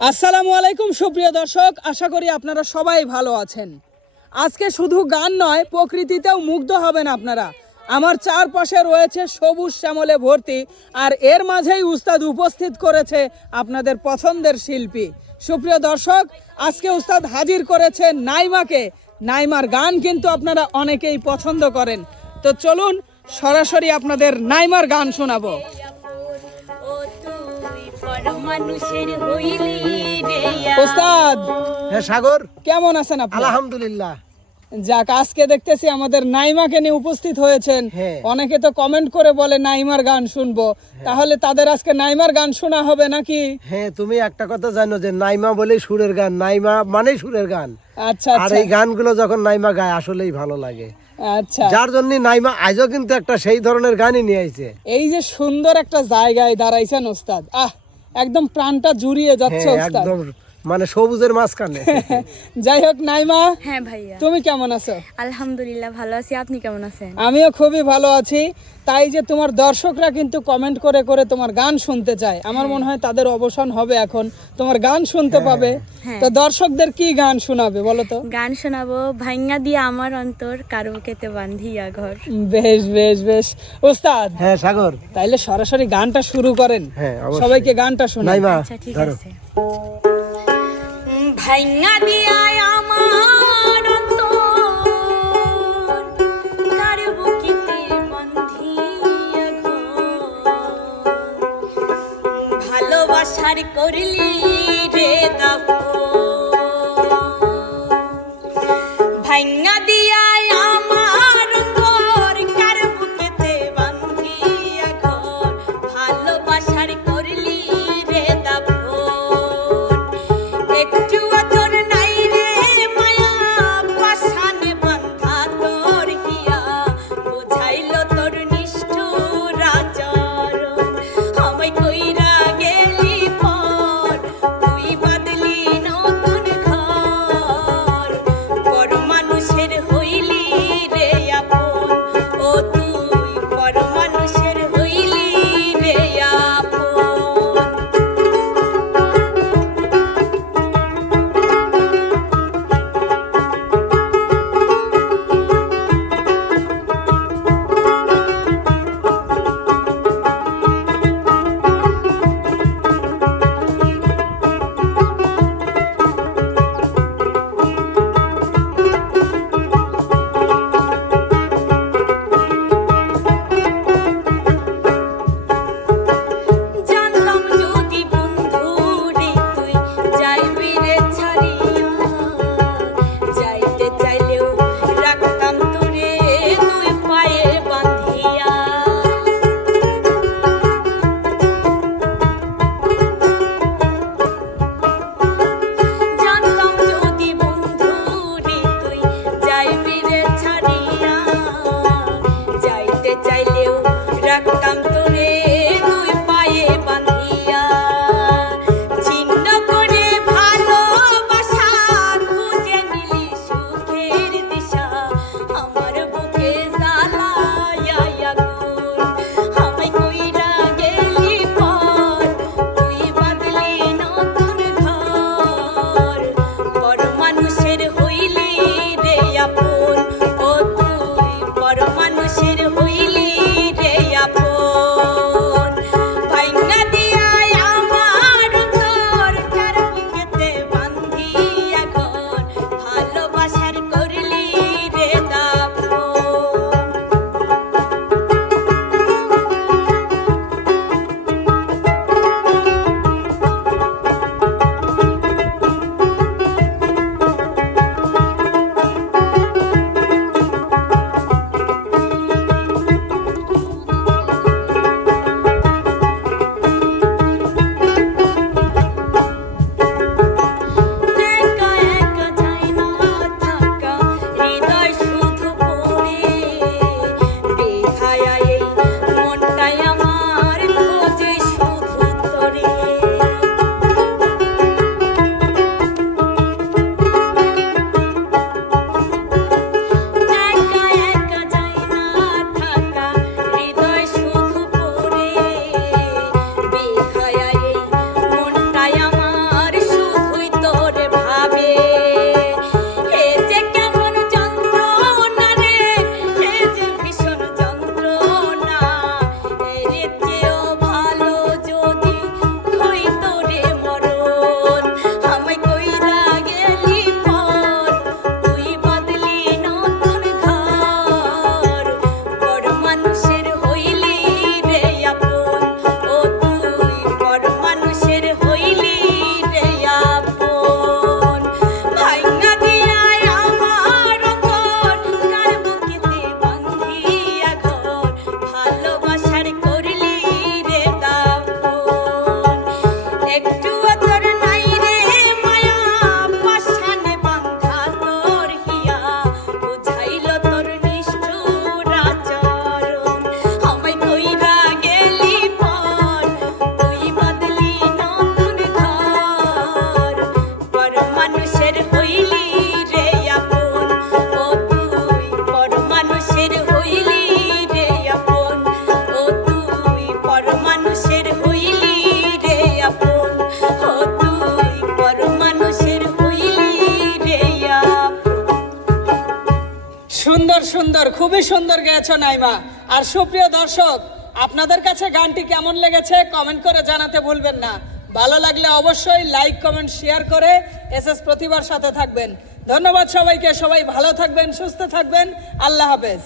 আসসালামু আলাইকুম সুপ্রিয় দর্শক, আশা করি আপনারা সবাই ভালো আছেন। আজকে শুধু গান নয়, প্রকৃতিতেও মুগ্ধ হবেন আপনারা। আমার চারপাশে রয়েছে সবুজ শ্যামলে ভর্তি, আর এর মাঝেই উস্তাদ উপস্থিত করেছে আপনাদের পছন্দের শিল্পী। সুপ্রিয় দর্শক, আজকে উস্তাদ হাজির করেছে নাইমাকে। নাইমার গান কিন্তু আপনারা অনেকেই পছন্দ করেন। তো চলুন সরাসরি আপনাদের নাইমার গান শোনাবো। ওস্তাদ, হ্যাঁ সাগর, কেমন আছেন আপনি? আলহামদুলিল্লাহ। যাক, আজকে দেখতেছি আমাদের নাইমাকে নিয়ে উপস্থিত হয়েছেন। হ্যাঁ। অনেকে তো কমেন্ট করে বলে নাইমার গান শুনবো, তাহলে তাদের আজকে নাইমার গান শোনা হবে নাকি? হ্যাঁ, তুমি একটা কথা জানো যে নাইমা বলে সুরের গান, নাইমা মানে সুরের গান। আচ্ছা আর আচ্ছা এই গানগুলো যখন নাইমা গায় আসলেই ভালো লাগে, আচ্ছা। যার জন্য নাইমা আজও কিন্তু একটা সেই ধরনের গানই নিয়ে আইছে। এই যে সুন্দর একটা জায়গায় দাঁড়াইছেন ওস্তাদ, একদম প্রাণটা জুড়িয়ে যাচ্ছে হ্যাঁ, ওস্তাদ। একদম মানে সবুজের মাঝখানে। যাই হোক নাইমা, হ্যাঁ ভাইয়া, তুমি কেমন আছো? আলহামদুলিল্লাহ ভালো আছি। আপনি কেমন আছেন? আমিও খুবই ভালো আছি। তাই যে তোমার দর্শকরা কিন্তু কমেন্ট করে করে তোমার গান শুনতে চায়, আমার মনে হয় তাদের অবসান হবে এখন, তোমার গান শুনতে পাবে। হ্যাঁ। তো দর্শকদের কি গান শোনাবে বলো তো? গান শোনাবো ভাইঙ্গা দিয়া আমার অন্তর, কারো কেতে বান্ধিয়া ঘর। বেশ বেশ বেশ ওস্তাদ, হ্যাঁ সাগর, তাইলে সরাসরি গানটা শুরু করেন। হ্যাঁ, অবশ্যই। সবাইকে গানটা শোনাই। নাইমা আচ্ছা ঠিক ধরো। আছে। ভাইঙ্গা দিয়া আমার অন্তর, কারো কেতে বান্ধিয়া ঘর। ভালোবাসার করলি রে ভাইঙ্গা দিয়া আমার ঘর, কার বুকেতে বান্ধিয়া ঘর। ভালোবাসার করলি রে একটু আদর নাই রে মায়া, পাশানে বান্ধা তোর হিয়া। বুঝাইলো তোর নিষ্ঠুর আচরণ, আমায় কইরা গেলি পর। সুন্দর সুন্দর, খুবই সুন্দর গেয়েছো নাইমা। আর সুপ্রিয় দর্শক, আপনাদের কাছে গানটি কেমন লেগেছে কমেন্ট করে জানাতে ভুলবেন না। ভালো লাগলে অবশ্যই লাইক কমেন্ট শেয়ার করে এসএস প্রতিভার সাথে থাকবেন। ধন্যবাদ সবাইকে, সবাই ভালো থাকবেন, সুস্থ থাকবেন, আল্লাহ হাফেজ।